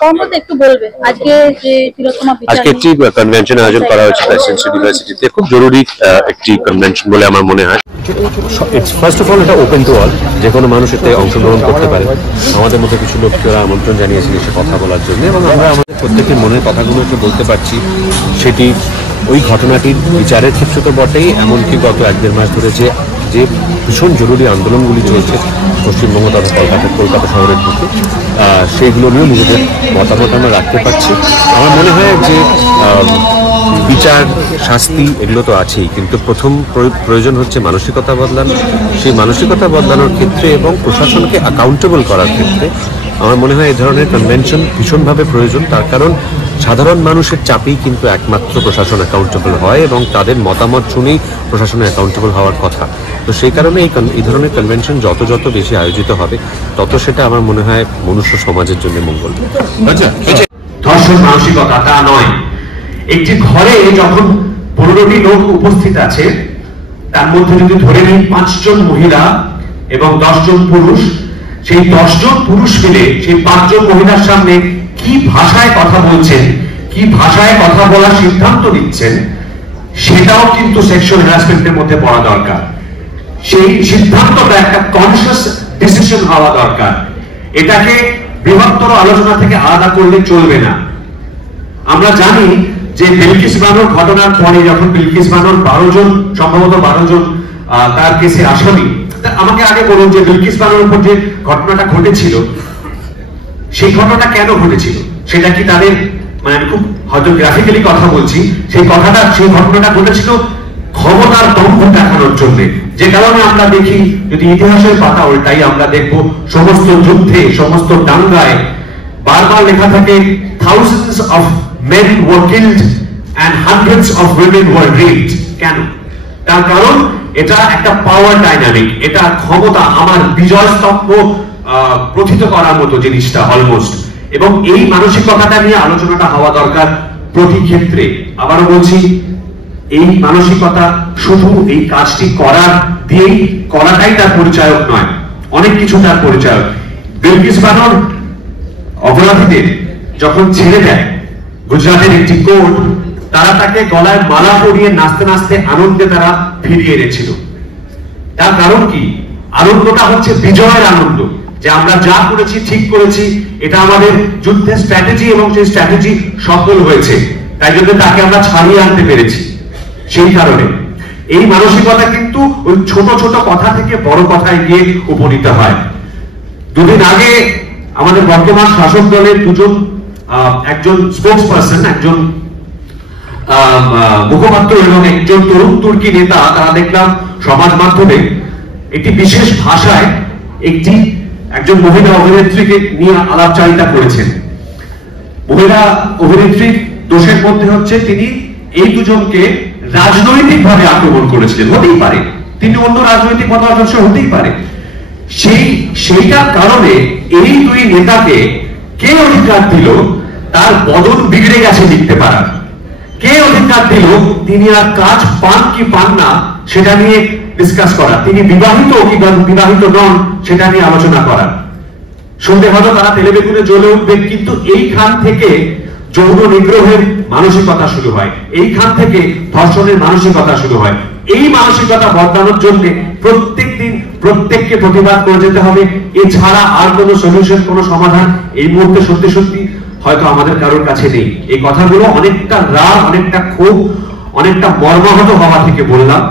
পরমত একটু বলবে আজকে যে তিলোত্তমা বিচার আজকে একটি কনভেনশন আয়োজন করা হয়েছে প্রেসিডেন্সি ইউনিভার্সিটিতে, খুব জরুরি একটি কনভেনশন বলে আমার মনে হয়। ফার্স্ট অফ অল এটা ওপেন টু অল, যে কোনো মানুষ এতে অংশগ্রহণ করতে পারে। আমাদের মধ্যে কিছু লোককে আমন্ত্রণ জানিয়েছিল এসে কথা বলার জন্য, এবং আমরা আমাদের প্রত্যেকের মনের কথাগুলোকে বলতে পারছি। সেটি ওই ঘটনাটির বিচারের ক্ষেত্রে তো বটেই, এমনকি গত 1-1.5 মাস ধরে যে ভীষণ জরুরি আন্দোলনগুলি চলছে পশ্চিমবঙ্গ তথা কলকাতা শহরের দিকে, সেইগুলো নিয়েও নিজেদের মতামত আমরা রাখতে পারছি। আমার মনে হয় যে বিচার, শাস্তি এগুলো তো আছেই, কিন্তু প্রথম প্রয়োজন হচ্ছে মানসিকতা বদলানো। সেই মানসিকতা বদলানোর ক্ষেত্রে এবং প্রশাসনকে অ্যাকাউন্টেবল করার ক্ষেত্রে আমার মনে হয় এই ধরনের কনভেনশন ভীষণভাবে প্রয়োজন। তার কারণ সাধারণ মানুষের চাপেই কিন্তু একমাত্র প্রশাসন অ্যাকাউন্টেবল হয়, এবং তাদের মতামত শুনেই প্রশাসনের অ্যাকাউন্টেবল হওয়ার কথা। তো সেই কারণে এই ধরনের কনভেনশন যত বেশি আয়োজিত হবে, তত সেটা আমার মনে হয় মনুষ্য সমাজের জন্য মঙ্গল। ধর্ষণ মানসিকতা তা নয়। একটি ঘরে যখন 15টি লোক উপস্থিত আছে, তার মধ্যে যদি ধরে নিই 5 জন মহিলা এবং 10 জন পুরুষ, সেই 10 জন পুরুষ মিলে সেই 5 জন মহিলার সামনে কি ভাষায় কথা বলছেন, কি ভাষায় কথা বলার সিদ্ধান্ত নিচ্ছেন, সেটাও কিন্তু সেক্সুয়াল হ্যারাসমেন্টের মধ্যে পড়া দরকার। সেই সিদ্ধান্তটা একটা কনসিয়াস ডিসিশন হওয়া দরকার। এটাকে বৃহত্তর আলোচনা থেকে আলাদা করলে চলবে না। আমরা জানি যে বিলকিস বানোর ঘটনার পরে যখন বিলকিস বানোর 12 জন, সম্ভবত 12 জন তার কেসে আসামি, আমাকে আগে বলুন যে বিলকিস বানোর উপর যে ঘটনাটা ঘটেছিল, সেই ঘটনাটা কেন ঘটেছিল? সেটা কি তাদের, মানে আমি খুব হয়তো গ্রাফিক্যালি কথা বলছি, সেই ঘটনাটা ঘটেছিল ক্ষমতার দম্ভ দেখানোর জন্য। যে কারণে আমরা দেখি, যদি ইতিহাসের পাতা উল্টাই, আমরা দেখব সমস্ত যুদ্ধে, সমস্ত দাঙ্গায় বারবার লেখা থাকে thousands of men were killed and hundreds of women were raped। কেন? তার কারণ এটা একটা পাওয়ার ডাইনামিক, এটা ক্ষমতা, আমার বিজয় স্তম্ভ প্রথিত করার মতো জিনিসটা অলমোস্ট। এবং এই মানসিকতাটা নিয়ে আলোচনাটা হওয়া দরকার প্রতি ক্ষেত্রে। আবারও বলছি, এই মানসিকতা শুধু এই কাজটি করাটাই তার পরিচায়ক নয়, অনেক কিছু তার পরিচায়ক। বিলকিস বানোর অপরাধীদের যখন ছেড়ে দেয় গুজরাটের একটি কোর্ট, তারা তাকে গলায় মালা পরিয়ে নাচতে নাচতে আনন্দে তারা ফিরিয়ে এনেছিল। তার কারণ কি? আনন্দটা হচ্ছে বিজয়ের আনন্দ, যে আমরা যা করেছি ঠিক করেছি, এটা আমাদের যুদ্ধের স্ট্র্যাটেজি, এবং সেই স্ট্র্যাটেজি সফল হয়েছে, তাই জন্য তাকে আমরা ছাড়িয়ে আনতে পেরেছি। সেই কারণে এই মানসিকতা কিন্তু ওই ছোট ছোট কথা থেকে বড় কথায় গিয়ে উপনীত হয়। দুদিন আগে আমাদের বর্তমান শাসক দলের একজন স্পোক্স পার্সন, একজন মুখপাত্র এবং একজন তরুণ তুর্কি নেতা, তারা দেখলাম সমাজ মাধ্যমে একটি বিশেষ ভাষায় একজন মহিলা অভিনেত্রীকে নিয়ে আলাপচারিতা করেছেন। মহিলা অভিনেত্রীর দোষের মধ্যে হচ্ছে তিনি এই দুজনকে রাজনৈতিকভাবে আক্রমণ করেছিলেন। হতেই পারে, তিনি অন্য রাজনৈতিক মতাদর্শ হতেই পারে। সেইটার কারণে এই দুই নেতাকে কে অধিকার দিল তার বদন বিগড়ে গেছে লিখতে পারার? কে অধিকার দিল তিনি আর কাজ পান কি পান না সেটা নিয়ে ডিসকাস করা? তিনি বিবাহিত কি বিবাহিত নন সেটা নিয়ে আলোচনা করা? সন্দেহ হয়তো তারা তেলেবেগুনে জ্বলে উঠবেন, কিন্তু এইখান থেকে যৌন নিগ্রহের মানসিকতা শুরু হয়, এইখান থেকে ধর্ষণের মানসিকতা শুরু হয়। এই মানসিকতা বদলানোর জন্য প্রত্যেক দিন প্রত্যেককে প্রতিবাদ করে যেতে হবে। এছাড়া আর কোনো সলিউশন, কোনো সমাধান এই মুহূর্তে সত্যি সত্যি হয়তো আমাদের কারোর কাছে নেই। এই কথাগুলো অনেকটা রাগ, অনেকটা ক্ষোভ, অনেকটা মর্মাহত হওয়া থেকে বললাম।